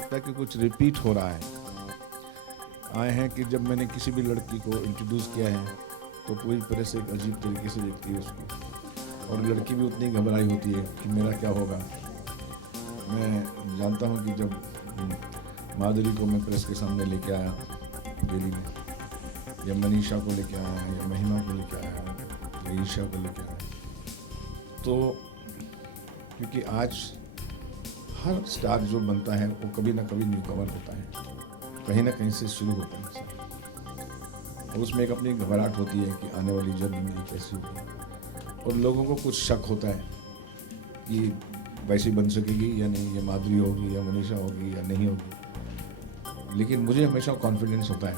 लगता है कि कुछ रिपीट हो रहा है। आए हैं कि जब मैंने किसी भी लड़की को इंट्रोड्यूस किया है तो पूरी तरह से एक अजीब तरीके से देखती है उसको, और लड़की भी उतनी घबराई होती है कि मेरा क्या होगा। मैं जानता हूँ कि जब माधुरी को मैं प्रेस के सामने लेके आया दिल्ली में, या मनीषा को लेके आया, या महिमा को लेके आया, या ईशा को लेके आया, तो क्योंकि आज हर स्टार जो बनता है वो कभी ना कभी न्यू कमर होता है, कहीं ना कहीं से शुरू होता है, और उसमें एक अपनी घबराहट होती है कि आने वाली जर्नी मेरी कैसी होगी, और लोगों को कुछ शक होता है कि वैसी बन सकेगी या नहीं, ये माधुरी होगी या मनीषा होगी या नहीं होगी। लेकिन मुझे हमेशा कॉन्फिडेंस होता है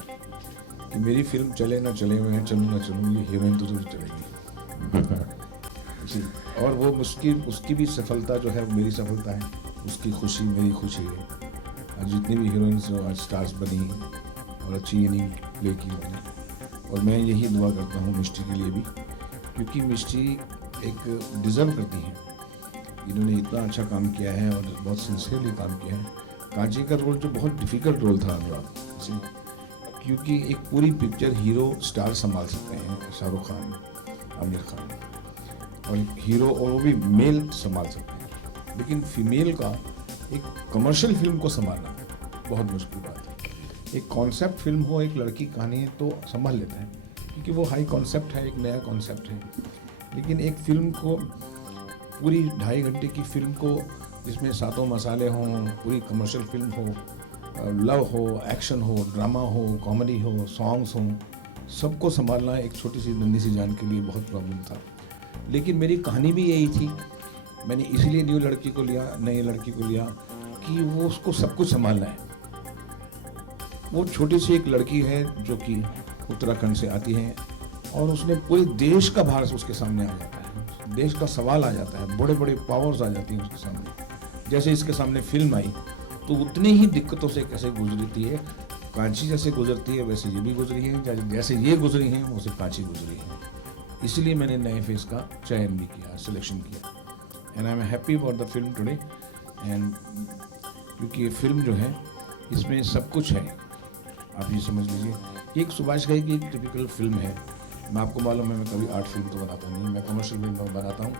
कि मेरी फिल्म चले ना चले, मैं चलूँ ना चलूँ, ये हीरोइन तो जरूर चलेगी जी। और वो उसकी भी सफलता जो है मेरी सफलता है, उसकी खुशी मेरी खुशी है। आज जितनी भी हीरोइंस जो आज स्टार्स बनी और अच्छी इनिंग प्ले की उन्होंने, और मैं यही दुआ करता हूँ मिष्टी के लिए भी, क्योंकि मिष्टी एक डिज़र्व करती हैं। इन्होंने इतना अच्छा काम किया है और बहुत सिंसियरली काम किया है। कांची का रोल जो बहुत डिफ़िकल्ट रोल था अनुराग जी, क्योंकि एक पूरी पिक्चर हीरो स्टार संभाल सकते हैं, शाहरुख खान, आमिर खान, और हीरो और वो भी मेल संभाल सकते हैं, लेकिन फीमेल का एक कमर्शियल फिल्म को संभालना बहुत मुश्किल बात है। एक कॉन्सेप्ट फिल्म हो, एक लड़की कहानी है तो संभाल लेते हैं, क्योंकि वो हाई कॉन्सेप्ट है, एक नया कॉन्सेप्ट है। लेकिन एक फिल्म को, पूरी 2.5 घंटे की फिल्म को, जिसमें सातों मसाले हों, पूरी कमर्शियल फिल्म हो, लव हो, एक्शन हो, ड्रामा हो, कॉमेडी हो, सॉन्ग्स हों, सबको संभालना एक छोटी सी नन्ही सी जान के लिए बहुत प्रॉब्लम था। लेकिन मेरी कहानी भी यही थी, मैंने इसलिए नई लड़की को लिया कि वो उसको सब कुछ संभालना है। वो छोटी सी एक लड़की है जो कि उत्तराखंड से आती है, और उसने पूरे देश का भार उसके सामने आ जाता है, देश का सवाल आ जाता है, बड़े बड़े पावर्स आ जाती हैं उसके सामने। जैसे इसके सामने फिल्म आई तो उतनी ही दिक्कतों से कैसे गुजरती है, कांची जैसे गुजरती है वैसे ये भी गुजरी है, जैसे ये गुजरी हैं वैसे कांची गुजरी है। इसलिए मैंने नए फेस का चयन भी किया, सिलेक्शन किया, and I am happy for the film today. And क्योंकि ये फिल्म जो है इसमें सब कुछ है, आप ये समझ लीजिए। एक सुभाष घई की एक टिपिकल फिल्म है। मैं आपको मालूम है मैं कभी आर्ट फिल्म तो बनाता नहीं, मैं कमर्शियल फिल्म बनाता हूँ,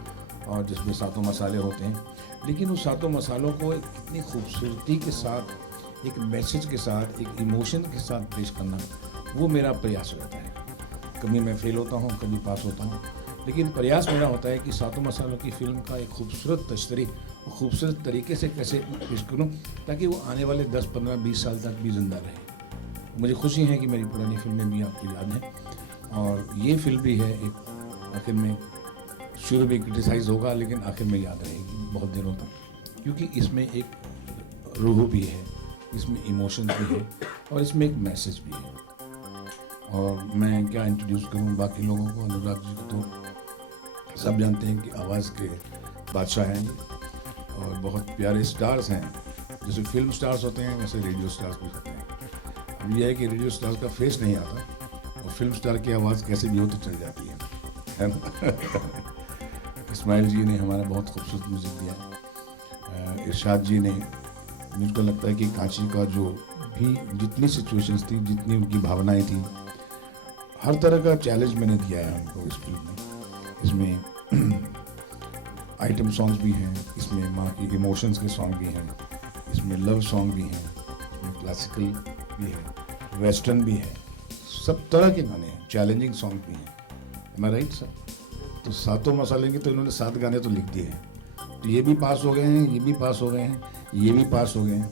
और जिसमें सातों मसाले होते हैं। लेकिन उस सातों मसालों को एक कितनी खूबसूरती के साथ, एक मैसेज के साथ, एक इमोशन के साथ पेश करना, वो मेरा प्रयास रहता है। कभी मैं फेल होता हूँ, कभी पास होता हूँ, लेकिन प्रयास मेरा होता है कि सातों मसालों की फिल्म का एक खूबसूरत तशरीह, खूबसूरत तरीके से कैसे पेश करूँ ताकि वो आने वाले 10, 15, 20 साल तक भी ज़िंदा रहे। मुझे खुशी है कि मेरी पुरानी फिल्में भी आपको याद हैं, और ये फिल्म भी है एक आखिर में, शुरू में क्रिटिसाइज़ होगा लेकिन आखिर में याद रहेगी बहुत दिनों तक, क्योंकि इसमें एक रूह भी है, इसमें इमोशंस भी है, और इसमें एक मैसेज भी है। और मैं क्या इंट्रोड्यूस करूं बाकी लोगों को, अनुराग जी को तो सब जानते हैं कि आवाज़ के बादशाह हैं और बहुत प्यारे स्टार्स हैं। जैसे फिल्म स्टार्स होते हैं वैसे रेडियो स्टार्स भी होते हैं। अब यह है कि रेडियो स्टार्स का फेस नहीं आता, और फिल्म स्टार की आवाज़ कैसे भी हो तो चल जाती है ना। इस्माइल जी ने हमारा बहुत खूबसूरत म्यूज़िक दिया, इरशाद जी ने, मुझको लगता है कि कांची का जो भी जितनी सिचुएशंस थी, जितनी उनकी भावनाएं थी, हर तरह का चैलेंज मैंने दिया है उनको इस फिल्म में। इसमें आइटम सॉन्ग्स भी हैं, इसमें माँ की इमोशंस के सॉन्ग भी हैं, इसमें लव सॉन्ग भी हैं, इसमें क्लासिकल भी है, वेस्टर्न भी है, सब तरह के गाने हैं, चैलेंजिंग सॉन्ग भी हैं। एम आई राइट सर? तो सातों मसाले के तो इन्होंने 7 गाने तो लिख दिए हैं, तो ये भी पास हो गए हैं, ये भी पास हो गए हैं, ये भी पास हो गए हैं।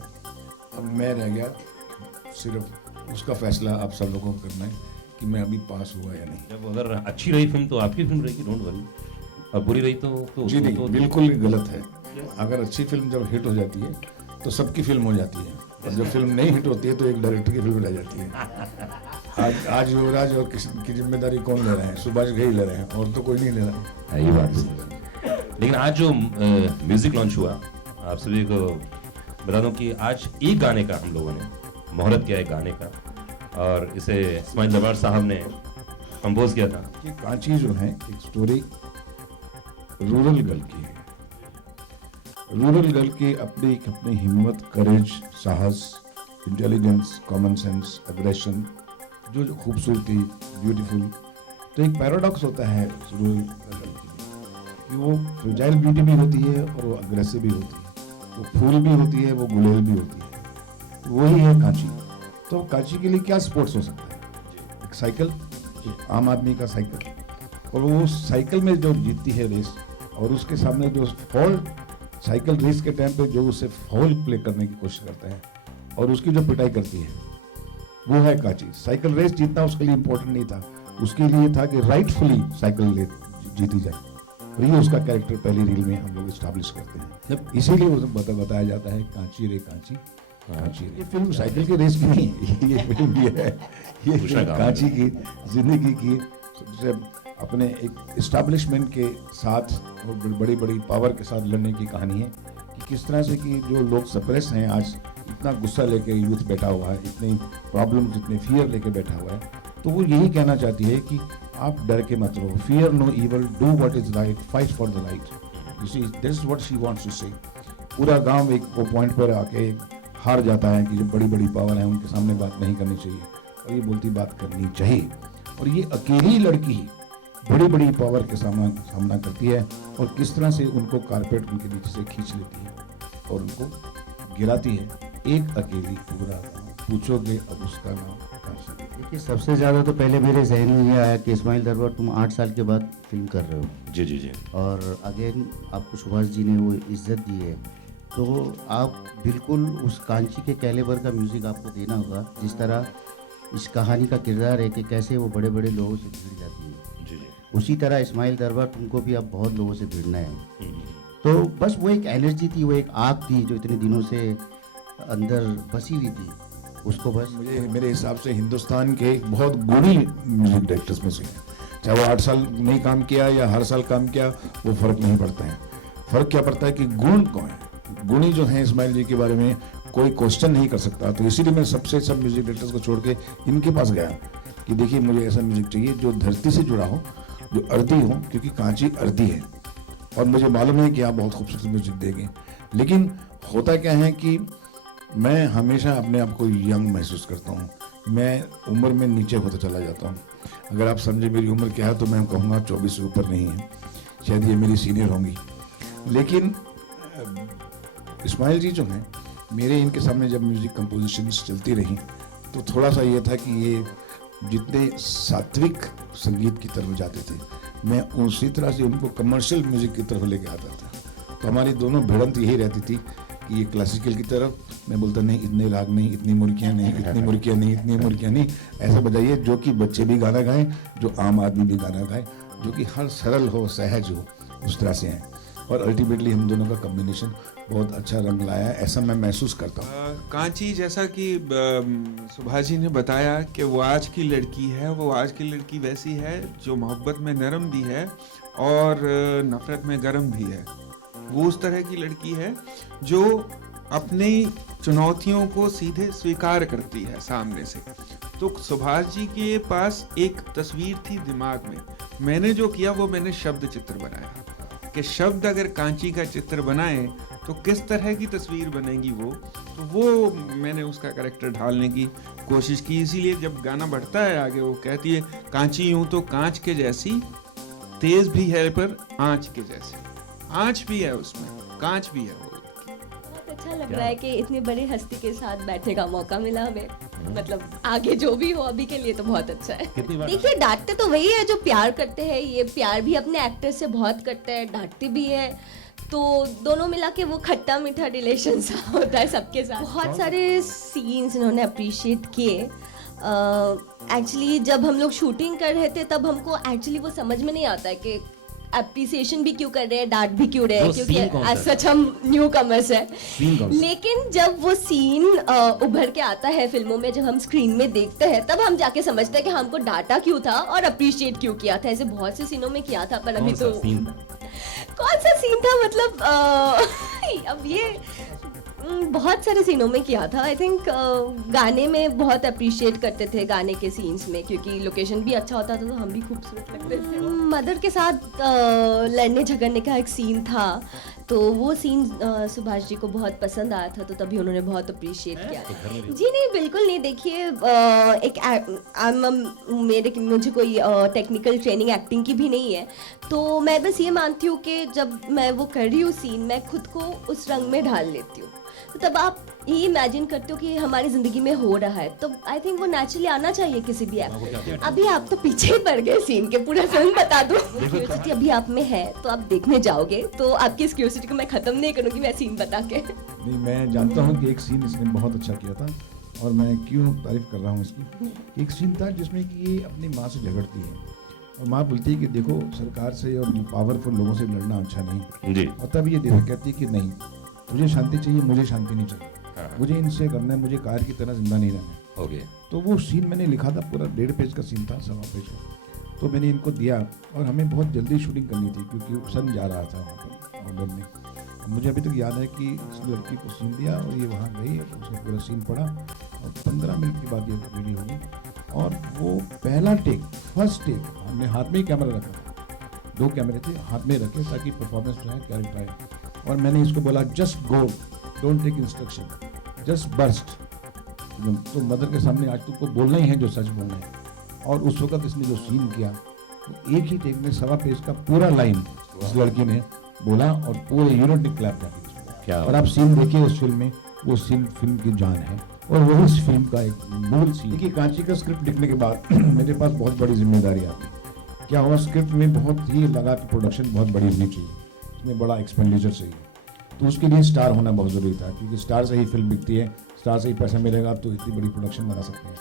अब मैं रह गया, सिर्फ उसका फैसला आप सब लोगों को करना है कि मैं अभी पास हुआ या नहीं। जब अगर अच्छी रही फिल्म तो आपकी फिल्म रहेगी, डोंट वरी, और बुरी रही तो जी नहीं, बिल्कुल गलत है। अगर अच्छी फिल्म जब हिट हो जाती है तो सबकी फिल्म हो जाती है, और जब फिल्म नहीं हिट होती है तो एक डायरेक्टर की फिल्म रह जाती है। आज युवराज और किसी की जिम्मेदारी कौन ले रहे हैं? सुभाष घई ले रहे हैं, और तो कोई नहीं ले रहा है। ये बात है। लेकिन आज जो म्यूजिक लॉन्च हुआ, आप सभी को बता दूं कि आज एक गाने का हम लोगों ने मुहूर्त किया, एक गाने का, और इसे इस्माइल दरबार साहब ने कंपोज किया था। ये कांची जो है एक स्टोरी रूरल गर्ल की है, रूरल गर्ल की अपनी हिम्मत, करेज, साहस, इंटेलिजेंस, कॉमन सेंस, एग्रेशन, जो खूबसूरती, ब्यूटीफुल। तो एक पैराडॉक्स होता है रूरल गर्ल की कि वो फ्रेजाइल ब्यूटी भी होती है और वो अग्रेसिव भी होती है, वो फूल भी होती है, वो गुलेल भी होती है। वही है कांची। तो कांची के लिए क्या स्पोर्ट्स हो सकता है? एक साइकिल, एक आम आदमी का साइकिल, और वो साइकिल में जो जीतती है रेस, और उसके सामने जो फॉल, साइकिल रेस के टाइम पे जो उसे फॉल प्ले करने की कोशिश करता है और उसकी जो पिटाई करती है, वो है कांची। साइकिल रेस जीतना उसके लिए इम्पोर्टेंट नहीं था, उसके लिए था कि राइटफुली साइकिल जीती जाए, और ये उसका कैरेक्टर पहली रील में हम लोग स्टैब्लिश करते हैं। इसीलिए वो बताया जाता है कांची रे कांची, कांची रे। ये फिल्म साइकिल की रेस की नहीं है, ये फिल्म ये है, ये फिल्म कांची की जिंदगी की अपने एक इस्टेब्लिशमेंट के साथ और बड़ी बड़ी पावर के साथ लड़ने की कहानी है कि किस तरह से कि जो लोग सप्रेस हैं, आज इतना गुस्सा लेके यूथ बैठा हुआ है, इतनी प्रॉब्लम्स, इतने फियर लेके बैठा हुआ है, तो वो यही कहना चाहती है कि आप डर के मत रहो, fear no evil, do what is right, fight for the right. You see this is what she wants to say. पूरा गांव एक पॉइंट पर आके हार जाता है कि जो बड़ी बड़ी पावर है उनके सामने बात नहीं करनी चाहिए, और ये बोलती बात करनी चाहिए। और ये अकेली लड़की बड़ी बड़ी पावर के सामना करती है और किस तरह से उनको कारपेट उनके नीचे से खींच लेती है और उनको गिराती है, एक अकेली। पूरा पूछोगे अब उसका नाम कांची। देखिए, सबसे ज़्यादा तो पहले मेरे जहन में ये आया कि इस्माइल दरबार तुम 8 साल के बाद फिल्म कर रहे हो। जी जी जी। और अगेन आपको सुभाष जी ने वो इज्जत दी है, तो आप बिल्कुल उस कांची के कैलिबर का म्यूज़िक आपको देना होगा, जिस तरह इस कहानी का किरदार है कि कैसे वो बड़े बड़े लोगों से भिड़ जाती है। जी जी। उसी तरह इस्माइल दरबार तुमको भी अब बहुत लोगों से भिड़ना है। तो बस वो एक एनर्जी थी, वो एक आग थी जो इतने दिनों से अंदर बसी हुई थी, उसको बस मुझे मेरे हिसाब से हिंदुस्तान के एक बहुत गुणी म्यूजिक डायरेक्टर्स में से है। चाहे वो 8 साल नहीं काम किया या हर साल काम किया, वो फर्क नहीं पड़ता है। फर्क क्या पड़ता है कि गुण कौन है। गुणी जो है इस्माइल जी के बारे में कोई क्वेश्चन नहीं कर सकता। तो इसीलिए मैं सब म्यूजिक डायरेक्टर्स को छोड़ के इनके पास गया कि देखिए मुझे ऐसा म्यूजिक चाहिए जो धरती से जुड़ा हो, जो अर्दी हो, क्योंकि कांची अर्दी है और मुझे मालूम है कि आप बहुत खूबसूरत म्यूजिक देंगे। लेकिन होता क्या है कि मैं हमेशा अपने आप को यंग महसूस करता हूँ, मैं उम्र में नीचे होता चला जाता हूँ। अगर आप समझे मेरी उम्र क्या है तो मैं कहूँगा 24 से ऊपर नहीं है, शायद ये मेरी सीनियर होंगी। लेकिन इस्माइल जी जो हैं, मेरे इनके सामने जब म्यूज़िक कंपोजिशंस चलती रही तो थोड़ा सा ये था कि ये जितने सात्विक संगीत की तरफ जाते थे, मैं उसी तरह से उनको कमर्शियल म्यूज़िक की तरफ लेके आता था। तो हमारी दोनों भिड़ंत यही रहती थी कि ये क्लासिकल की तरफ, मैं बोलता नहीं इतने राग नहीं, इतनी मुर्कियाँ नहीं, इतनी मुर्कियाँ नहीं, इतनी मुर्कियाँ नहीं, ऐसा बजाइए जो कि बच्चे भी गाना गाएं, जो आम आदमी भी गाना गाए, जो कि हर सरल हो, सहज हो, उस तरह से हैं। और अल्टीमेटली हम दोनों का कॉम्बिनेशन बहुत अच्छा रंग लाया है, ऐसा मैं महसूस करता हूँ। कांची, जैसा कि सुभाष जी ने बताया कि वो आज की लड़की है, वो आज की लड़की वैसी है जो मोहब्बत में नरम भी है और नफरत में गर्म भी है। वो उस तरह की लड़की है जो अपनी चुनौतियों को सीधे स्वीकार करती है सामने से। तो सुभाष जी के पास एक तस्वीर थी दिमाग में, मैंने जो किया वो मैंने शब्द चित्र बनाया कि शब्द अगर कांची का चित्र बनाए तो किस तरह की तस्वीर बनेगी तो वो मैंने उसका कैरेक्टर ढालने की कोशिश की। इसीलिए जब गाना बढ़ता है आगे, वो कहती है कांची यूं तो कांच के जैसी, तेज भी है पर आंच के जैसी। आंच भी है उसमें, कांच भी है। वो बहुत अच्छा लग रहा है कि इतनी बड़ी हस्ती के साथ बैठने का मौका मिला हमें। मतलब आगे जो भी हो, अभी के लिए तो बहुत अच्छा है। देखिए, डांटते तो वही है जो प्यार करते हैं, ये प्यार भी अपने एक्टर से बहुत करते हैं, डांटते भी है, तो दोनों मिला के वो खट्टा मीठा रिलेशन सा होता है सबके साथ। बहुत सारे सीन्स इन्होंने अप्रिशिएट किए। एक्चुअली जब हम लोग शूटिंग कर रहे थे तब हमको एक्चुअली वो समझ में नहीं आता है कि अप्रिसिएशन भी क्यों कर रहे हैं, डांट भी क्यों रहे हैं, क्योंकि एज सच हम न्यू कमर्स है। लेकिन जब वो सीन उभर के आता है फिल्मों में, जब हम स्क्रीन में देखते हैं, तब हम जाके समझते हैं कि हमको डांटा क्यों था और अप्रिशिएट क्यों किया था। ऐसे बहुत से सीनों में किया था, पर अभी तो कौन सा सीन था, मतलब अब ये बहुत सारे सीनों में किया था। आई थिंक गाने में बहुत अप्रिशिएट करते थे, गाने के सीन्स में, क्योंकि लोकेशन भी अच्छा होता था तो हम भी खूबसूरत लगते थे। मदर के साथ लड़ने झगड़ने का एक सीन था, तो वो सीन सुभाष जी को बहुत पसंद आया था, तो तभी उन्होंने बहुत अप्रिशिएट किया। जी नहीं, बिल्कुल नहीं। देखिए मुझे कोई टेक्निकल ट्रेनिंग एक्टिंग की भी नहीं है, तो मैं बस ये मानती हूँ कि जब मैं वो कर रही हूँ सीन, मैं खुद को उस रंग में ढाल लेती हूँ। तो तब आप ये इमेजिन करते हो कि हमारी ज़िंदगी में हो रहा है, तो आई थिंक वो नेचुरली आना चाहिए किसी भी एक्टर। अभी आप तो पीछे ही पड़ गए सीन के, पूरा फिल्म बता दो। क्यूरियोसिटी अभी आप में है तो आप देखने जाओगे, तो आपकी इस क्यूरियोसिटी को मैं ख़त्म नहीं करूँगी मैं सीन बता के। नहीं, मैं जानता हूँ कि एक सीन इसने बहुत अच्छा किया था, और मैं क्यों तारीफ कर रहा हूँ इसकी। एक सीन था जिसमें कि ये अपनी माँ से झगड़ती है, और माँ बोलती है कि देखो सरकार से और पावरफुल लोगों से लड़ना अच्छा नहीं जी। और तब ये देखो कहती है कि नहीं, तुझे शांति चाहिए, मुझे शांति नहीं चाहिए, मुझे इनसे करना है, मुझे कार की तरह जिंदा नहीं रहना है। ओके। तो वो सीन मैंने लिखा था, पूरा 1.5 पेज का सीन था, 1.25 पेज का। तो मैंने इनको दिया, और हमें बहुत जल्दी शूटिंग करनी थी क्योंकि सन जा रहा था वहाँ पर ऑर्डर में। मुझे अभी तक याद है कि इस लड़की को सीन दिया और ये वहाँ गई, उसने पूरा सीन पढ़ा, और 15 मिनट के बाद ये रेडी हो गई। और वो पहला टेक, फर्स्ट टेक, हमने हाथ में ही कैमरा रखा था, 2 कैमरे थे हाथ में रखे ताकि परफॉर्मेंस जो है कैरेक्टर आए। और मैंने इसको बोला just go, don't take instruction, just burst. तो मदर के सामने आज तुमको बोलना ही है जो सच बोलना है। और उस वक्त इसने जो सीन किया, तो एक ही टेक में 1.25 पेज का पूरा लाइन इस लड़की ने बोला, और पूरे यूनिट ने क्लैप कर दिया। और आप सीन देखिए उस फिल्म में, वो सीन फिल्म की जान है, और वही इस फिल्म का एक मूल सीन। देखिए कांची का स्क्रिप्ट लिखने के बाद मेरे पास बहुत बड़ी जिम्मेदारी आती। क्या हुआ, स्क्रिप्ट में बहुत ही लगा कि प्रोडक्शन बहुत बड़ी होनी चाहिए, इसमें बड़ा एक्सपेंडिचर चाहिए, तो उसके लिए स्टार होना बहुत ज़रूरी था, क्योंकि स्टार से ही फिल्म बिकती है, स्टार से ही पैसा मिलेगा, तो इतनी बड़ी प्रोडक्शन बना सकते हैं।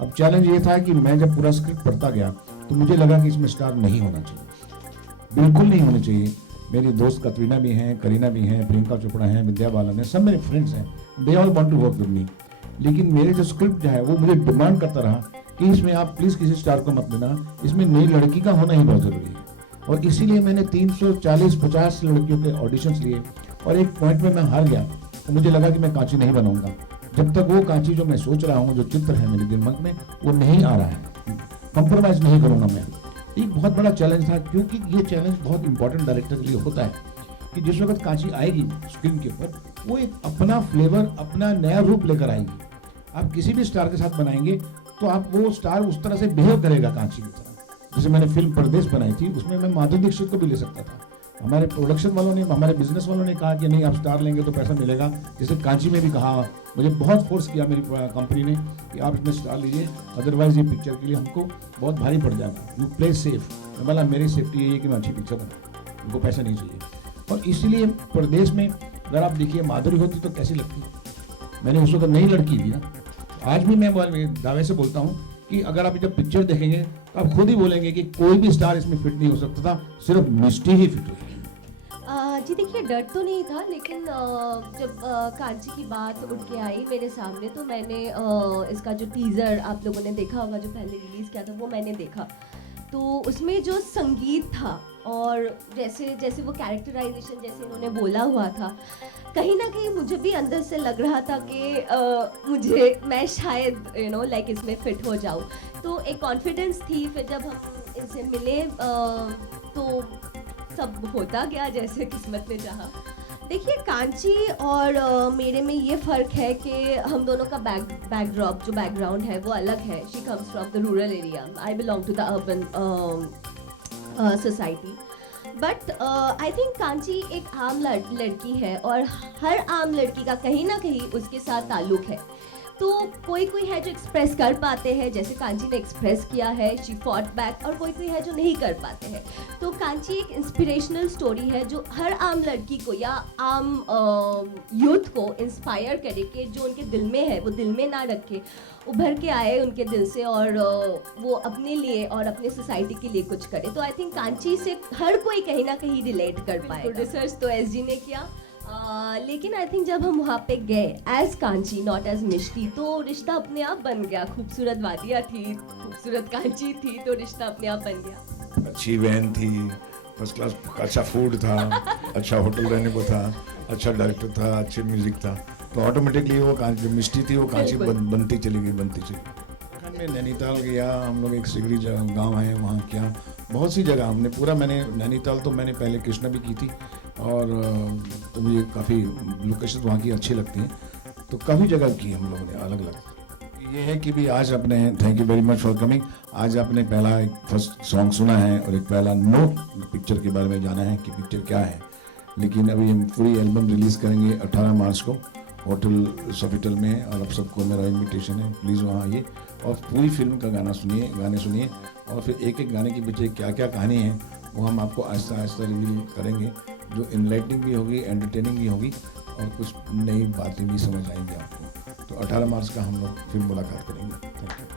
अब चैलेंज ये था कि मैं जब पूरा स्क्रिप्ट पढ़ता गया तो मुझे लगा कि इसमें स्टार नहीं होना चाहिए, बिल्कुल नहीं होने चाहिए। मेरी दोस्त कतरीना भी हैं, करीना भी हैं, प्रियंका चोपड़ा हैं, विद्या बालन हैं, सब मेरे फ्रेंड्स हैं, they all want to work with me. लेकिन मेरे जो स्क्रिप्ट जो है वो मुझे डिमांड करता रहा कि इसमें आप प्लीज़ किसी स्टार को मत देना, इसमें नई लड़की का होना ही बहुत ज़रूरी है। और इसीलिए मैंने 340-50 लड़कियों के ऑडिशंस लिए, और एक पॉइंट में मैं हार गया, तो मुझे लगा कि मैं कांची नहीं बनाऊंगा जब तक वो कांची जो मैं सोच रहा हूँ, जो चित्र है मेरे दिमाग में, वो नहीं आ रहा है। कंप्रोमाइज़ नहीं करूँगा मैं। एक बहुत बड़ा चैलेंज था, क्योंकि ये चैलेंज बहुत इंपॉर्टेंट डायरेक्टर के लिए होता है कि जिस वक्त कांची आएगी स्क्रीन के ऊपर, वो एक अपना फ्लेवर, अपना नया रूप लेकर आएगी। आप किसी भी स्टार के साथ बनाएंगे तो आप वो स्टार उस तरह से बिहेव करेगा कांची की तरह। जैसे मैंने फिल्म परदेश बनाई थी, उसमें मैं माधुरी दीक्षित को भी ले सकता था। हमारे प्रोडक्शन वालों ने, हमारे बिजनेस वालों ने कहा कि नहीं, आप स्टार लेंगे तो पैसा मिलेगा। जैसे कांची में भी कहा, मुझे बहुत फोर्स किया मेरी कंपनी ने कि आप इसमें स्टार लीजिए, अदरवाइज ये पिक्चर के लिए हमको बहुत भारी पड़ जाएगा, यू प्ले सेफ। मैं बोला मेरी सेफ्टी यही है कि मैं अच्छी पिक्चर बनाऊँ, उनको पैसा नहीं चाहिए। और इसलिए परदेश में अगर आप देखिए माधुरी होती तो कैसी लगती, मैंने उस वक्त नई लड़की थी ना। आज भी मैं दावे से बोलता हूँ कि अगर आप जब पिक्चर देखेंगे तो आप खुद ही बोलेंगे कि कोई भी स्टार इसमें फिट नहीं हो सकता था, सिर्फ मिस्टी ही फिट हुई। जी देखिए, डर तो नहीं था, लेकिन जब कांची की बात उठ के आई मेरे सामने, तो मैंने इसका जो टीज़र आप लोगों ने देखा होगा, जो पहले रिलीज़ किया था, वो मैंने देखा। तो उसमें जो संगीत था और जैसे जैसे वो कैरेक्टराइजेशन जैसे इन्होंने बोला हुआ था, कहीं ना कहीं मुझे भी अंदर से लग रहा था कि मैं शायद लाइक इसमें फिट हो जाऊँ। तो एक कॉन्फिडेंस थी। फिर जब हम इनसे मिले तो सब होता गया जैसे किस्मत ने चाहा। देखिए, कांची और मेरे में ये फ़र्क है कि हम दोनों का बैकड्रॉप जो बैकग्राउंड है वो अलग है। She comes from the rural area, I belong to the urban society. But I think Kanchi एक आम लड़की है, और हर आम लड़की का कहीं ना कहीं उसके साथ ताल्लुक है। तो कोई है जो एक्सप्रेस कर पाते हैं, जैसे कांची ने एक्सप्रेस किया है, शी फॉट बैक, और कोई है जो नहीं कर पाते हैं। तो कांची एक इंस्पिरेशनल स्टोरी है जो हर आम लड़की को या आम यूथ को इंस्पायर करे कि जो उनके दिल में है वो दिल में ना रखे, उभर के आए उनके दिल से, और वो अपने लिए और अपने सोसाइटी के लिए कुछ करे। तो आई थिंक कांची से हर कोई कहीं ना कहीं रिलेट कर पाए। रिसर्च तो एसजी ने किया, लेकिन आई थिंक जब हम वहाँ पे गए एज कांची, नॉट एज मिष्टी, तो रिश्ता अपने आप बन गया। खूबसूरत वादियाँ थी, खूबसूरत कांची थी, तो रिश्ता अपने आप बन गया। अच्छी वैन थी, फर्स्ट क्लास अच्छा फूड था, अच्छा होटल रहने को था, अच्छा डायरेक्टर था, अच्छे म्यूजिक था, तो ऑटोमेटिकली वो जो मिष्टी थी वो कांची बनती चली गई। मैं नैनीताल गया, हम लोग एक सिगड़ी गांव है वहाँ किया, बहुत सी जगह हमने पूरा। मैंने नैनीताल तो मैंने पहले कृष्णा भी की थी, और तो मुझे काफ़ी लोकेशन वहाँ की अच्छी लगती हैं, तो काफ़ी जगह की हम लोगों ने अलग अलग। ये है कि भी आज आपने, thank you very much for coming, आज आपने पहला एक फर्स्ट सॉन्ग सुना है और एक पहला नोट पिक्चर के बारे में जाना है कि पिक्चर क्या है, लेकिन अभी हम पूरी एल्बम रिलीज़ करेंगे 18 मार्च को होटल सोफिटल में, और आप सबको मेरा इनविटेशन है, प्लीज़ वहाँ आइए और पूरी फिल्म का गाने सुनिए, और फिर एक एक गाने के पीछे क्या क्या कहानी है वो हम आपको आहिस्ता आहिस्ता रिवील करेंगे, जो इनलाइटनिंग भी होगी, एंटरटेनिंग भी होगी और कुछ नई बातें भी समझ आएंगी आपको। तो 18 मार्च का हम लोग फिर मुलाकात करेंगे। Thank you.